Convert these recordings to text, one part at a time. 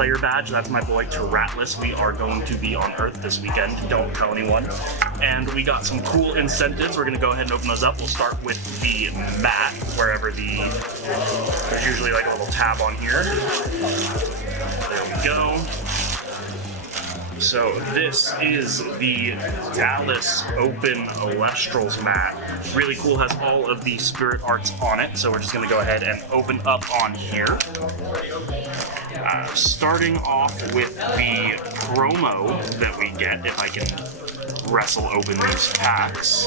player badge. That's my boy Taratless. We are going to be on Earth this weekend. Don't tell anyone. And we got some cool incentives. We're going to go ahead and open those up. We'll start with the mat, wherever there's usually like a little tab on here. There we go. So this is the Dallas Open Elestrals mat. Really cool, has all of the spirit arts on it. So we're just gonna go ahead and open up on here. Starting off with the promo that we get, if I can wrestle open these packs.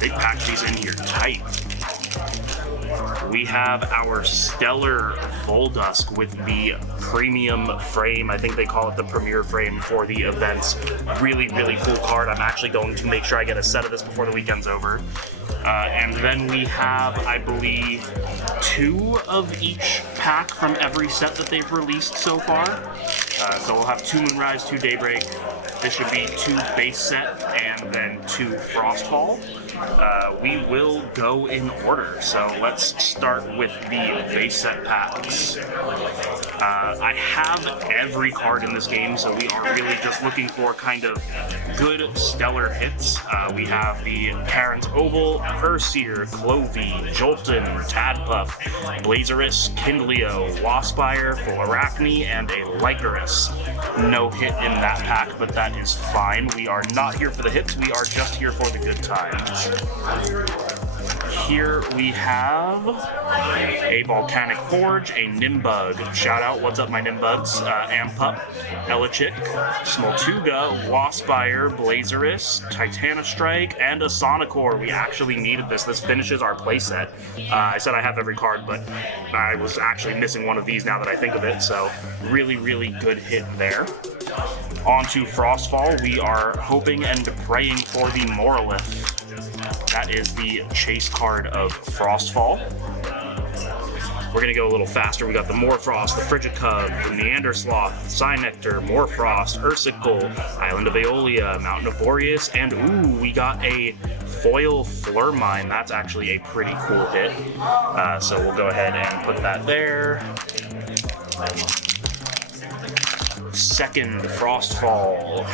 They packed these in here tight. We have our Stellar Voldusk with the premium frame. I think they call it the premier frame for the events. Really, really cool card. I'm actually going to make sure I get a set of this before the weekend's over. And then we have, I believe, 2 of each pack from every set that they've released so far. So we'll have 2 Moonrise, 2 Daybreak. This should be 2 base set and then 2 Frostfall. We will go in order. So let's start with the base set packs. I have every card in this game, so we are really just looking for kind of good stellar hits. We have the Karen's Oval, Urseer, Clovey, Jolton, Tadpuff, Blazerus, Kindleo, Waspire, Fularachne, and a Lycanus. No hit in that pack, but that is fine. We are not here for the hits, we are just here for the good times. Here we have a Volcanic Forge, a Nimbug. Shout out, what's up my Nimbugs? Ampup, Elichick, Smoltuga, Waspire, Blazerus, Titanostrike, and a Sonicore. We actually needed this. This finishes our playset. I said I have every card, but I was actually missing one of these now that I think of it, so really, really good hit there. On to Frostfall, we are hoping and praying for the Morolith. That is the chase card of Frostfall. We're going to go a little faster. We got the Morfrost, the Frigicub, the Neandersloth, Psynectar, Morfrost, Ursicle, Island of Aeolia, Mountain of Boreas, and ooh, we got a foil Flurmine. That's actually a pretty cool hit. So we'll go ahead and put that there. Second Frostfall.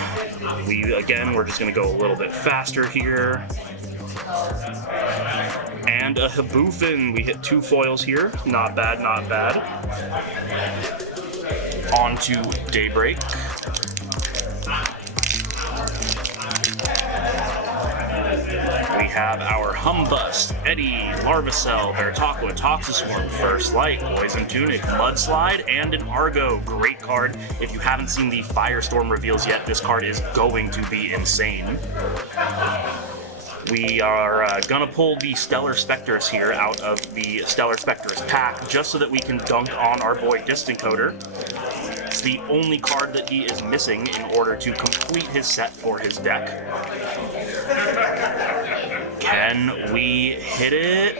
We're just going to go a little bit faster here. And a Haboofin. We hit 2 foils here. Not bad, not bad. On to Daybreak. We have our Humbust, Eddie, Larvacell, Veritaqua, Toxiswarm, First Light, Poison Tunic, Mudslide, and an Argo. Great card. If you haven't seen the Firestorm reveals yet, this card is going to be insane. We are gonna pull the Stellar Spectres here out of the Stellar Spectres pack, just so that we can dunk on our boy Distant Coder. It's the only card that he is missing in order to complete his set for his deck. Can we hit it?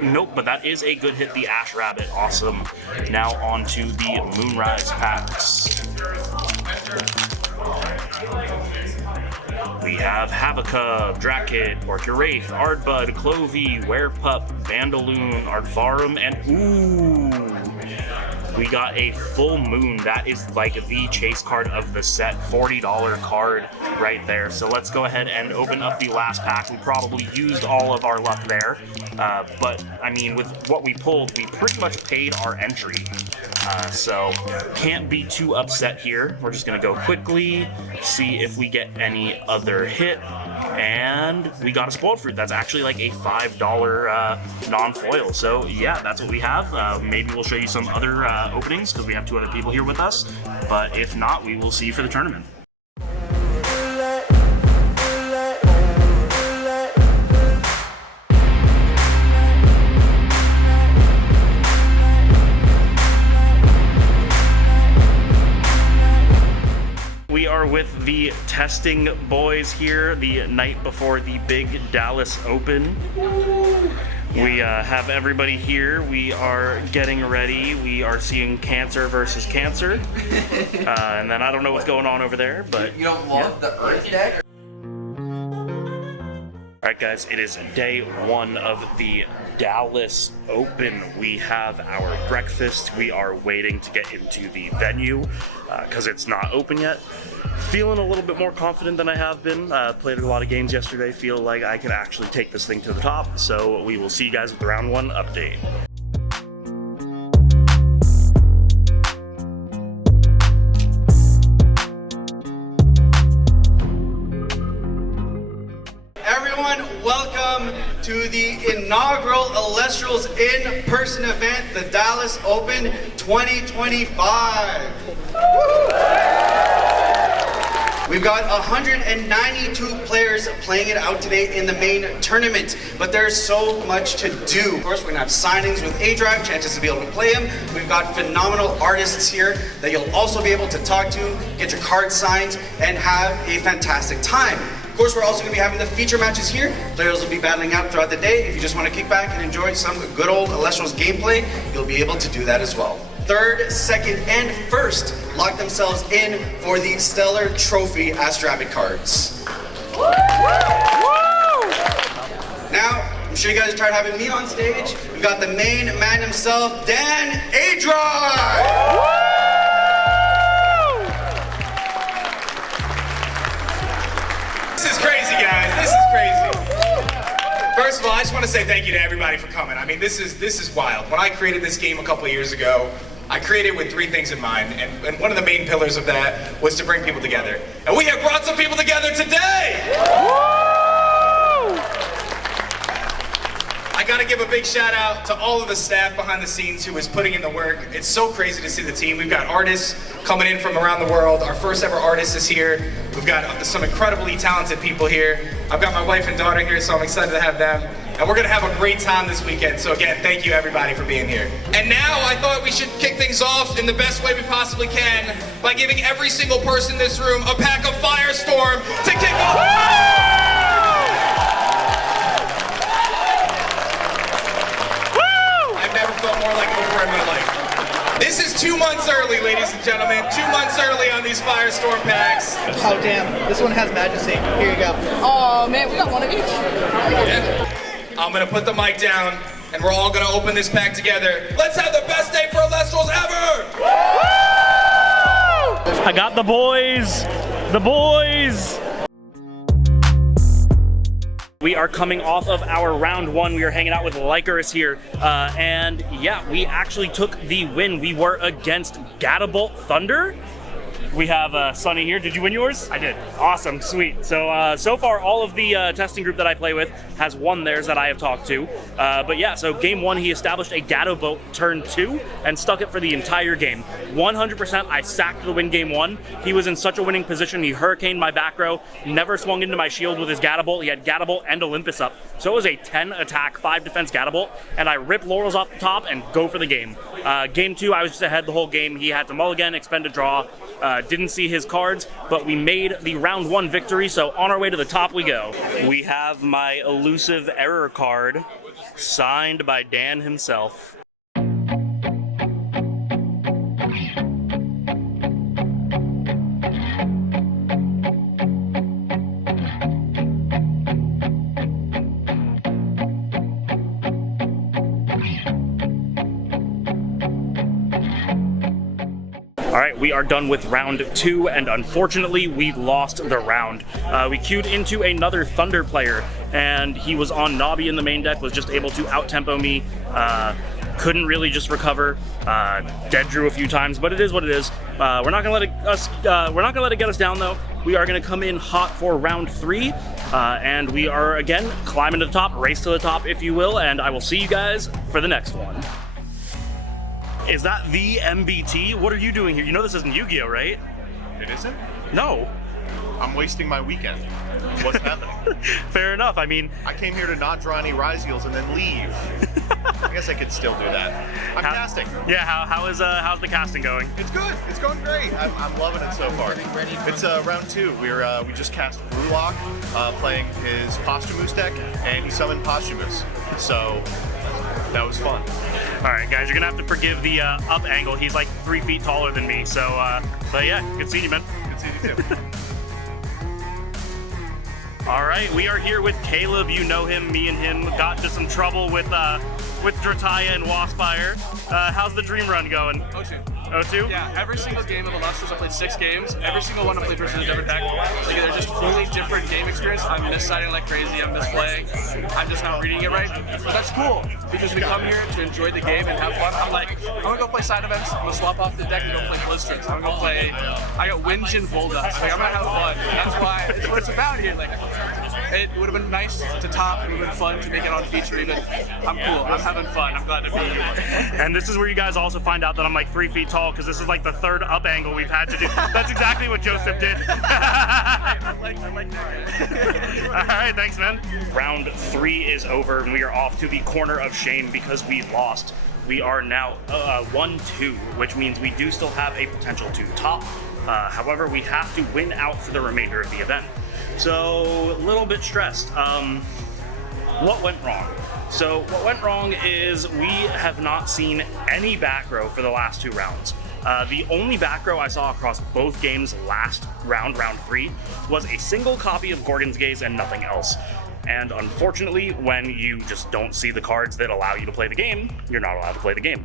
Nope, but that is a good hit, the Ash Rabbit. Awesome. Now on to the Moonrise packs. We have Havocub, Drakit, Orcuraith, Ardbud, Clovey, Werepup, Vandaloon, Ardvarum, and ooh! We got a Full Moon. That is like the chase card of the set. $40 card right there. So let's go ahead and open up the last pack. We probably used all of our luck there. But, I mean, with what we pulled, we pretty much paid our entry. So can't be too upset here. We're just going to go quickly, see if we get any other hit. And we got a Spoiled Fruit. That's actually like a $5 non-foil. So yeah, that's what we have. Maybe we'll show you some other openings because we have 2 other people here with us. But if not, we will see you for the tournament. We are with the testing boys here the night before the big Dallas Open. We have everybody here. We are getting ready. We are seeing Cancer versus Cancer. And then I don't know what's going on over there, but you don't love the Earth deck? All Alright guys, it is day one of the Dallas Open. We have our breakfast. We are waiting to get into the venue because it's not open yet. Feeling a little bit more confident than I have been. Played a lot of games yesterday. Feel like I can actually take this thing to the top. So we will see you guys with the round one update. Welcome to the inaugural Elestrals in-person event, the Dallas Open 2025. We've got 192 players playing it out today in the main tournament, but there's so much to do. Of course, we're gonna have signings with A-Drive, chances to be able to play them. We've got phenomenal artists here that you'll also be able to talk to, get your cards signed, and have a fantastic time. Of course, we're also going to be having the feature matches here. Players will be battling out throughout the day. If you just want to kick back and enjoy some good old Elestrals gameplay, you'll be able to do that as well. Third, second, and first lock themselves in for the Stellar Trophy Astrabic cards. Now, I'm sure you guys are tired of having me on stage. We've got the main man himself, Dan A-Drive! This is crazy, guys. This is crazy. First of all, I just want to say thank you to everybody for coming. I mean, this is wild. When I created this game a couple of years ago, I created it with three things in mind, and one of the main pillars of that was to bring people together. And we have brought some people together today! I gotta give a big shout out to all of the staff behind the scenes who is putting in the work. It's so crazy to see the team. We've got artists coming in from around the world. Our first ever artist is here. We've got some incredibly talented people here. I've got my wife and daughter here, so I'm excited to have them. And we're gonna have a great time this weekend. So again, thank you everybody for being here. And now I thought we should kick things off in the best way we possibly can by giving every single person in this room a pack of Firestorm to kick off. Felt more like over in my life. This is 2 months early, ladies and gentlemen. 2 months early on these Firestorm packs. Oh damn, this one has Majesty. Here you go. Oh man, we got one of each. Yeah. I'm gonna put the mic down and we're all gonna open this pack together. Let's have the best day for Elestrals ever! I got the boys! The boys! We are coming off of our round one. We are hanging out with Lycaris here. And yeah, we actually took the win. We were against Gadabolt Thunder. We have Sunny here. Did you win yours? I did. Awesome, sweet. So so far, all of the testing group that I play with has won theirs that I have talked to. But yeah, so game one, he established a Gadabolt turn 2 and stuck it for the entire game. 100%, I sacked the win game one. He was in such a winning position. He hurricaned my back row, never swung into my shield with his Gadabolt. He had Gadabolt and Olympus up. So it was a 10 attack, 5 defense Gadabolt, and I rip Laurels off the top and go for the game. Game two, I was just ahead the whole game. He had to mulligan, expend a draw. Didn't see his cards, but we made the round one victory, so on our way to the top we go. We have my elusive error card, signed by Dan himself. All right, we are done with round two, and unfortunately, we lost the round. We queued into another Thunder player, and he was on Nobby in the main deck, was just able to out-tempo me, couldn't really just recover, dead drew a few times, but it is what it is. We're not gonna let it get us down though. We are gonna come in hot for round three, and we are again climbing to the top, race to the top, if you will, and I will see you guys for the next one. Is that the MBT? What are you doing here? You know this isn't Yu-Gi-Oh, right? It isn't? No. I'm wasting my weekend. What's happening? Fair enough. I mean, I came here to not draw any Rise Eels and then leave. I guess I could still do that. I'm casting. Yeah, how's the casting going? It's good. It's going great. I'm loving it so far. It's round two. We just cast Brulok, playing his Posthumous deck, and he summoned Posthumous. So that was fun. All right, guys, you're gonna have to forgive the up angle. He's like 3 feet taller than me. So, but yeah, good seeing you, man. Good seeing you too. All right, we are here with Caleb. You know him. Me and him got into some trouble with Drataya and Waspire. How's the dream run going? 0-2. 0-2? Yeah, every single game of Illustrious, I played 6 games. Every single one I played versus a different deck. Like, they're just fully different game experience. I'm missiding like crazy. I'm misplaying. I'm just not reading it right. But that's cool, because we come here to enjoy the game and have fun. I'm gonna go play side events. I'm gonna swap off the deck and go play Blizzards. I'm gonna go play, I got Winge and Voldusk. Like, I'm gonna have fun. And that's why, it's what it's about here. Like, it would have been nice to top. It would have been fun to make it on feature even. I'm cool. I'm having fun. I'm glad to be here. And this is where you guys also find out that I'm like 3 feet tall, because this is like the third up angle we've had to do. That's exactly what Joseph did. I like that. All right, thanks, man. Round 3 is over, and we are off to the corner of shame because we lost. We are now 1-2, which means we do still have a potential to top. However, we have to win out for the remainder of the event. So, a little bit stressed. What went wrong? So, what went wrong is we have not seen any back row for the last 2 rounds. The only back row I saw across both games last round, round 3, was a single copy of Gorgon's Gaze and nothing else. And unfortunately, when you just don't see the cards that allow you to play the game, you're not allowed to play the game.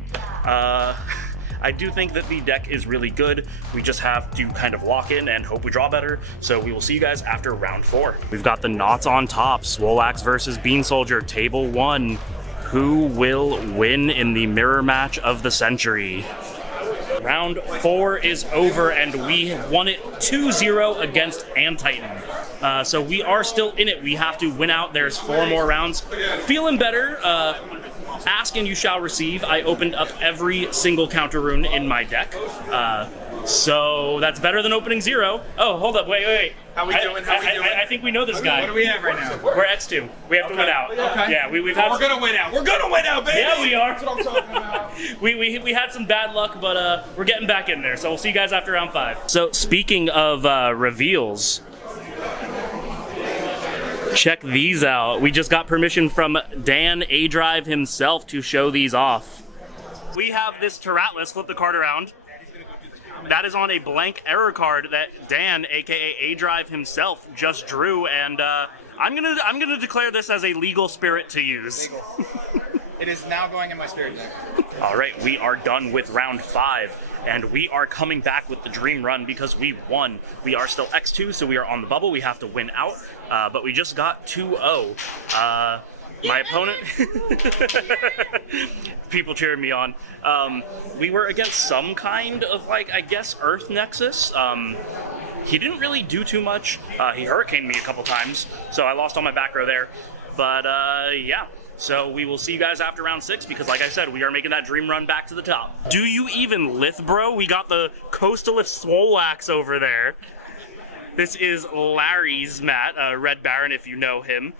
I do think that the deck is really good. We just have to kind of lock in and hope we draw better. So we will see you guys after round 4. We've got the knots on top. Swolax versus Bean Soldier, table 1. Who will win in the mirror match of the century? Round 4 is over, and we won it 2-0 against Antitan. So we are still in it. We have to win out. There's 4 more rounds. Feeling better. Ask and you shall receive. I opened up every single counter rune in my deck. So that's better than opening 0. Oh, hold up. Wait. How we doing? I think we know this guy. What do we have right now? We're X2. We have to win out. Okay. Yeah, we've Well, had. we're gonna win out. We're gonna win out, baby. Yeah, we are. That's what I'm talking about. We had some bad luck, but we're getting back in there. So we'll see you guys after round 5. So speaking of reveals, check these out. We just got permission from Dan A-Drive himself to show these off. We have this Taratless. Flip the card around. That is on a blank error card that Dan, aka A-Drive himself, just drew, and I'm gonna declare this as a legal spirit to use. It is now going in my spirit deck. All right, we are done with round 5, and we are coming back with the dream run because we won. We are still X2, so we are on the bubble. We have to win out, but we just got 2-0. My opponent, people cheering me on. We were against some kind of, like, I guess, Earth Nexus. He didn't really do too much. He hurricaned me a couple times, so I lost all my back row there. But yeah, so we will see you guys after round 6 because, like I said, we are making that dream run back to the top. Do you even lith, bro? We got the Coastalith Swolax over there. This is Larry's Matt, Red Baron, if you know him.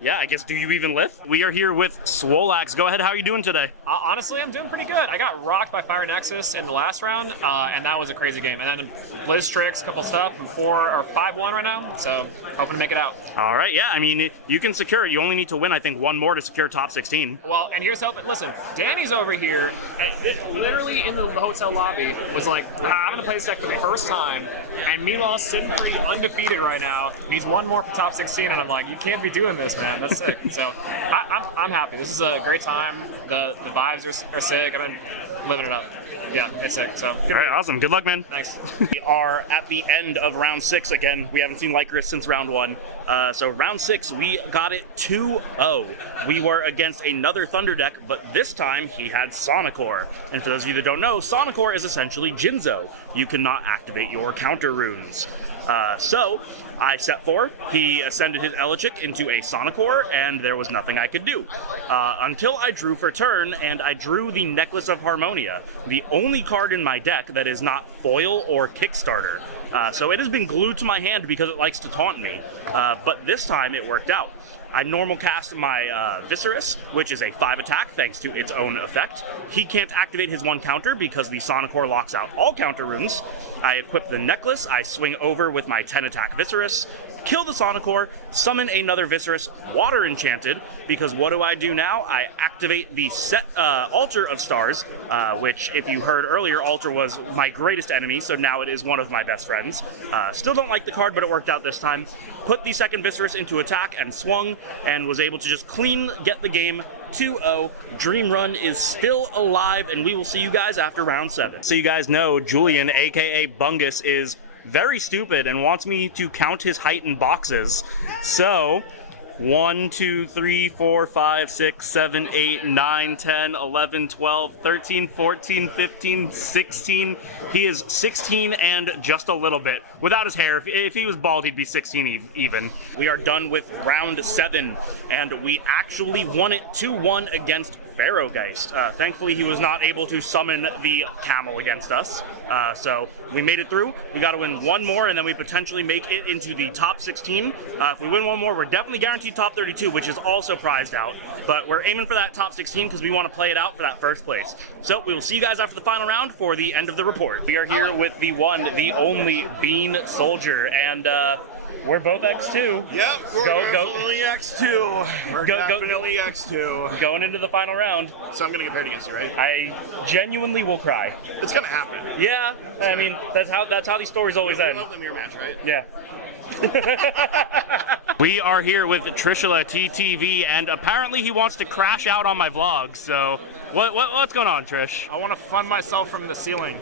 Yeah, I guess, do you even lift? We are here with Swolax. Go ahead, how are you doing today? Honestly, I'm doing pretty good. I got rocked by Fire Nexus in the last round, and that was a crazy game. And then Blizz Tricks, a couple stuff, 5-1 right now, so hoping to make it out. All right, yeah, I mean, you can secure it. You only need to win, I think, 1 more to secure top 16. Well, and here's hoping. Listen, Danny's over here, and literally in the hotel lobby, was like, I'm going to play this deck for the first time, and meanwhile, sitting pretty undefeated right now, needs 1 more for top 16, and I'm like, you can't be doing this, man. That's sick. So I'm happy. This is a great time. The vibes are sick. I've been living it up. Yeah, it's sick. So all right, awesome. Good luck, man. Thanks. We are at the end of round 6 again. We haven't seen Lycris since round 1. So round 6, we got it 2-0. We were against another Thunder deck, but this time he had Sonicor. And for those of you that don't know, Sonicor is essentially Jinzo. You cannot activate your counter runes. So I set 4, he ascended his Elechic into a Sonicor, and there was nothing I could do. Until I drew for turn, and I drew the Necklace of Harmonia, the only card in my deck that is not foil or Kickstarter. So it has been glued to my hand because it likes to taunt me, but this time it worked out. I normal cast my Viserys, which is a 5 attack thanks to its own effect. He can't activate his 1 counter because the Sonicore locks out all counter runes. I equip the necklace, I swing over with my 10 attack Viserys, kill the Sonicore, summon another Viserys, water enchanted, because what do I do now? I activate the set Altar of Stars, which if you heard earlier, Altar was my greatest enemy, so now it is one of my best friends. Still don't like the card, but it worked out this time. Put the second Viserys into attack and swung, and was able to just clean get the game 2-0. Dream Run is still alive, and we will see you guys after round 7. So you guys know Julian, aka Bungus, is very stupid and wants me to count his height in boxes. So 1, 2, 3, 4, 5, 6, 7, 8, 9, 10, 11, 12, 13, 14, 15, 16. He is 16 and just a little bit. Without his hair, if he was bald, he'd be 16 even. We are done with round 7, and we actually won it 2-1 against Pharaohgeist. Thankfully, he was not able to summon the camel against us, so we made it through. We got to win 1 more, and then we potentially make it into the top 16. If we win 1 more, we're definitely guaranteed top 32, which is also prized out, but we're aiming for that top 16 because we want to play it out for that first place. So we will see you guys after the final round for the end of the report. We are here with the one, the only Bean Soldier, and we're both X2. Yep, we're definitely X2. We're definitely X2. Going into the final round. So I'm gonna get paired against you, right? I genuinely will cry. It's gonna happen. Yeah, I mean that's how these stories always end. We love the mirror match, right? Yeah. We are here with Trishula TTV, and apparently he wants to crash out on my vlog. So what's going on, Trish? I want to fund myself from the ceiling.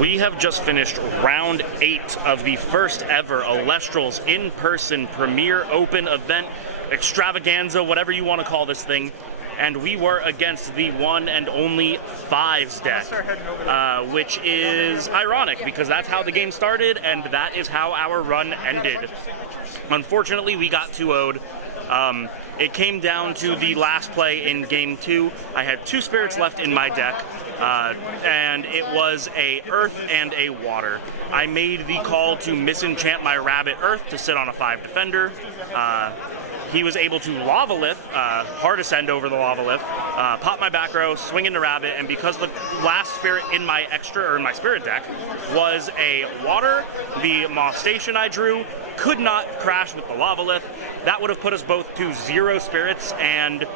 We have just finished round 8 of the first ever Elestrals in-person premiere open event extravaganza, whatever you want to call this thing. And we were against the one and only Fives deck, which is ironic because that's how the game started and that is how our run ended. Unfortunately, we got 2-0'd. It came down to the last play in game 2. I had 2 spirits left in my deck, and it was a earth and a water. I made the call to misenchant my rabbit earth to sit on a 5 defender. He was able to Lava Lift, hard ascend over the Lava Lift, pop my back row, swing into rabbit, and because the last spirit in my my spirit deck was a water, the Moss Station I drew could not crash with the Lava Lift. That would have put us both to 0 spirits, and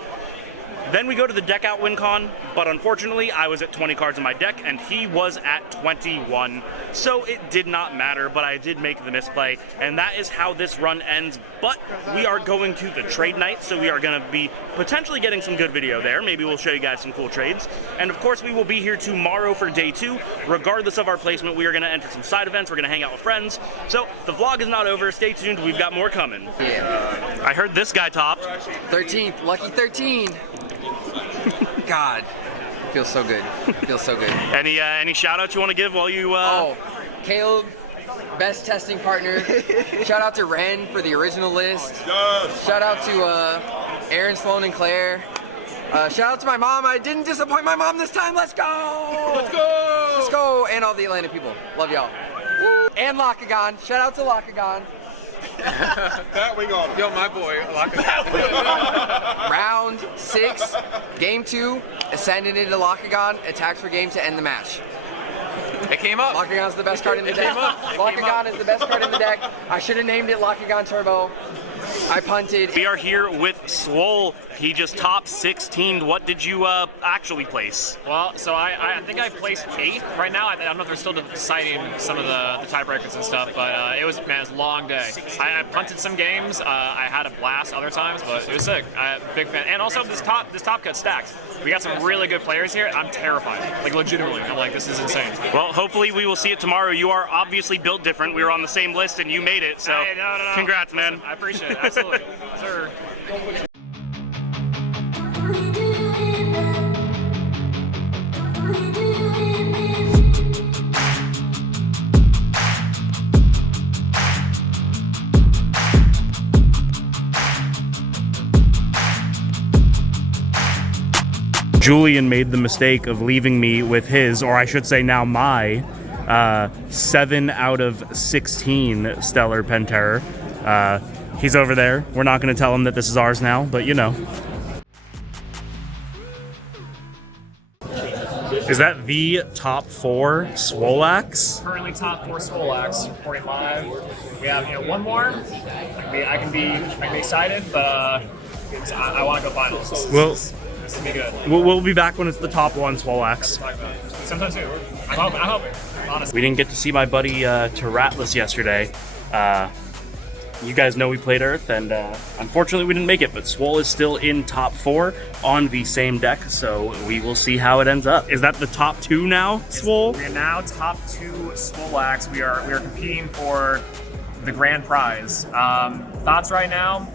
then we go to the deck out win con, but unfortunately I was at 20 cards in my deck and he was at 21. So it did not matter, but I did make the misplay, and that is how this run ends. But we are going to the trade night, so we are going to be potentially getting some good video there. Maybe we'll show you guys some cool trades. And of course we will be here tomorrow for day 2. Regardless of our placement, we are going to enter some side events. We're going to hang out with friends. So the vlog is not over. Stay tuned. We've got more coming. Yeah. I heard this guy topped. 13th, lucky 13. God, feels so good. Feels so good. Any shout outs you want to give while you Oh, Caleb, best testing partner. Shout out to Ren for the original list. Yes. Shout out to Aaron, Sloan, and Claire. Shout out to my mom. I didn't disappoint my mom this time. Let's go! Let's go! Let's go! And all the Atlanta people. Love y'all. Woo. And Lockagon. Shout out to Lockagon. That we got him. Yo, my boy. Round 6, game 2, ascended into Lockagon, attacks for game to end the match. It came up. Lockagon's the best card in the deck. Lockagon is the best card in the deck. I should have named it Lockagon Turbo. I punted. We are here with Swole. He just top 16. What did you actually place? Well, so I think I placed 8th right now. I don't know if they're still deciding some of the tiebreakers and stuff, but it was a long day. I punted some games. I had a blast other times, but it was sick. Big fan. And also this top cut stacks. We got some really good players here. I'm terrified. Like legitimately. I'm like, this is insane. Well, hopefully we will see it tomorrow. You are obviously built different. We were on the same list and you made it. So hey, no. Congrats, man. I appreciate it. Absolutely. Sir. Julian made the mistake of leaving me with his, or I should say now my, 7 out of 16 Stellar Penterror. He's over there. We're not going to tell him that this is ours now, but you know. Is that the top 4 Swolax? Currently top 4 Swolax, reporting live. We have one more. I can be excited, but I want to go finals. This will be good. We'll be back when it's the top 1 Swolax. Sometimes too. I'm hoping. Honestly. We didn't get to see my buddy Taratlus yesterday. You guys know we played Earth, and unfortunately we didn't make it, but Swole is still in top 4 on the same deck, so we will see how it ends up. Is that the top 2 now, Swole? We are now top 2 Swolax. We are competing for the grand prize. Thoughts right now?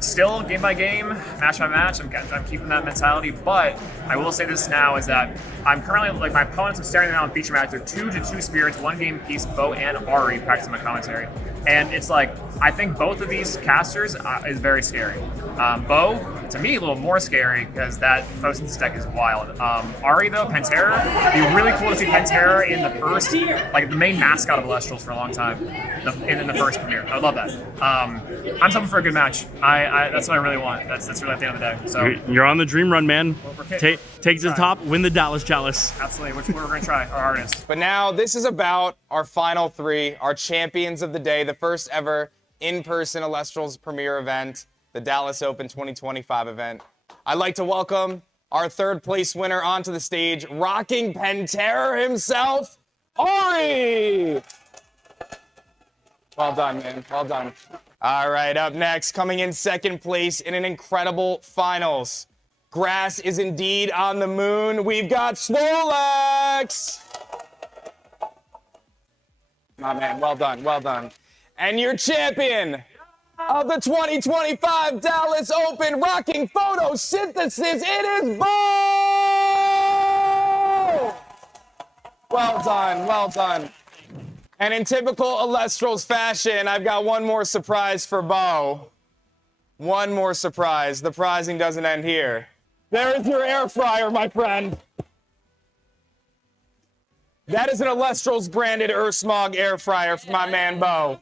Still game by game, match by match. I'm keeping that mentality, but I will say this now is that I'm currently, like, my opponents, I'm staring them out in feature match. They're 2-2 spirits, 1 game piece, Bo and Ari practicing my commentary. And it's like, I think both of these casters is very scary. Bo, to me, a little more scary because that Phosynthesis deck is wild. Ari, though, Pantera, it'd be really cool to see Pantera in the first, like the main mascot of Elestrals for a long time, in the first premiere. I would love that. I'm hoping for a good match. That's what I really want. That's really at the end of the day. So you're on the dream run, man. Take it to the top, win the Dallas Chalice. Absolutely, which we're going to try our hardest. But now this is about our final 3, our champions of the day, the first ever in-person Elestrals premiere event, the Dallas Open 2025 event. I'd like to welcome our 3rd place winner onto the stage, rocking Pantera himself, Ari! Well done, man. Well done. All right, up next, coming in 2nd place in an incredible finals. Grass is indeed on the moon. We've got Swolax! My man, well done, well done. And your champion of the 2025 Dallas Open, rocking photosynthesis, it is Bo! Well done, well done. And in typical Elestrals fashion, I've got one more surprise for Bo. One more surprise. The prizing doesn't end here. There is your air fryer, my friend. That is an Elestrals branded Earthsmog air fryer for my man Bo.